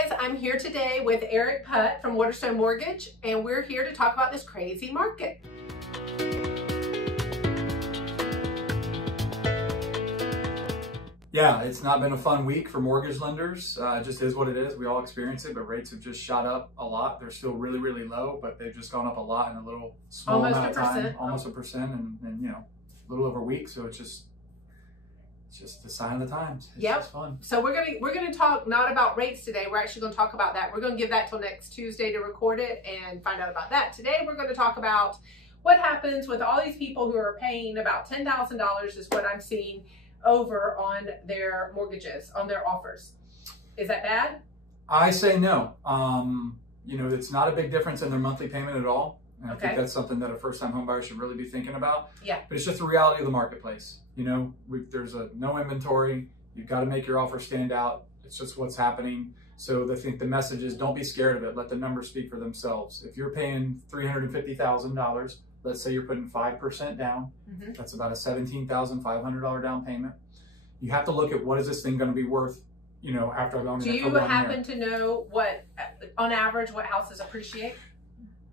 guys, I'm here today with Eric Putt from Waterstone Mortgage, and we're here to talk about this crazy market. Yeah, it's not been a fun week for mortgage lenders. It just is what it is. We all experience it, but rates have just shot up a lot. They're still really, really low, but they've just gone up a lot in a little small amount of time. Almost a percent, and you know, a little over a week. So it's just a sign of the times. It's just fun. So we're gonna talk not about rates today. We're actually gonna talk about that. We're gonna give that till next Tuesday to record it and find out about that. Today we're gonna talk about what happens with all these people who are paying about $10,000 is what I'm seeing over on their mortgages, on their offers. Is that bad? I say no. You know, it's not a big difference in their monthly payment at all. And I think that's something that a first-time home buyer should really be thinking about. Yeah. But it's just the reality of the marketplace. You know, there's no inventory. You've got to make your offer stand out. It's just what's happening. So I think the message is don't be scared of it. Let the numbers speak for themselves. If you're paying $350,000, let's say you're putting 5% down. That's about a $17,500 down payment. You have to look at what is this thing going to be worth, you know, after I've owned it for 1 year. Do you happen to know what, on average, what houses appreciate?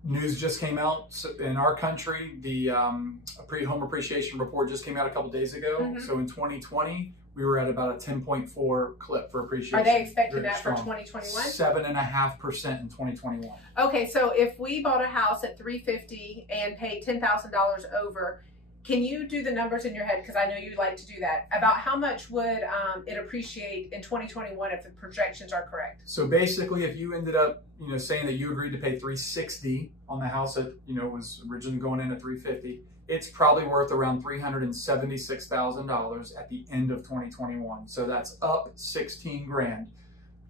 News just came out in our country. The home appreciation report just came out a couple days ago. So in 2020, we were at about a 10.4 clip for appreciation. Are they expecting that for 2021? 7.5% in 2021. Okay, so if we bought a house at $350 and paid $10,000 over, can you do the numbers in your head? Because I know you like to do that. About how much would it appreciate in 2021 if the projections are correct? So basically, if you ended up, you know, saying that you agreed to pay $360 on the house that, you know, was originally going in at $350, it's probably worth around $376,000 at the end of 2021. So that's up 16 grand.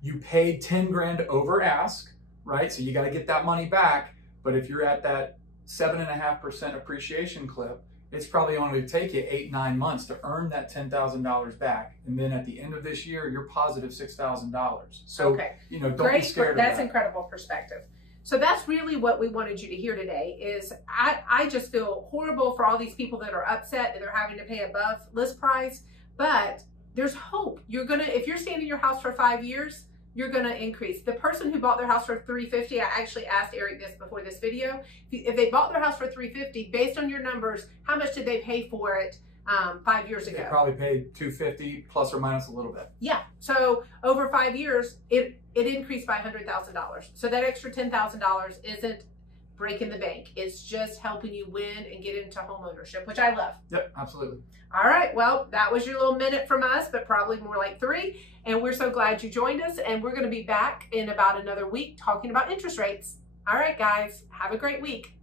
You paid 10 grand over ask, right? So you got to get that money back. But if you're at that 7.5% appreciation clip, it's probably only going to take you 8-9 months to earn that $10,000 back. And then at the end of this year, you're positive $6,000. So, you know, don't be scared of that. That's incredible perspective. So that's really what we wanted you to hear today is I just feel horrible for all these people that are upset that they're having to pay above list price, but there's hope. If you're staying in your house for 5 years, you're gonna increase. The person who bought their house for $350, I actually asked Eric this before this video. If they bought their house for $350, based on your numbers, how much did they pay for it 5 years ago? They probably paid $250 plus or minus a little bit. Yeah, so over 5 years, it increased by $100,000. So that extra $10,000 isn't breaking the bank. It's just helping you win and get into home ownership, which I love. Yep, absolutely. All right, well, that was your little minute from us, but probably more like 3. And we're so glad you joined us. And we're going to be back in about another week talking about interest rates. All right, guys, have a great week.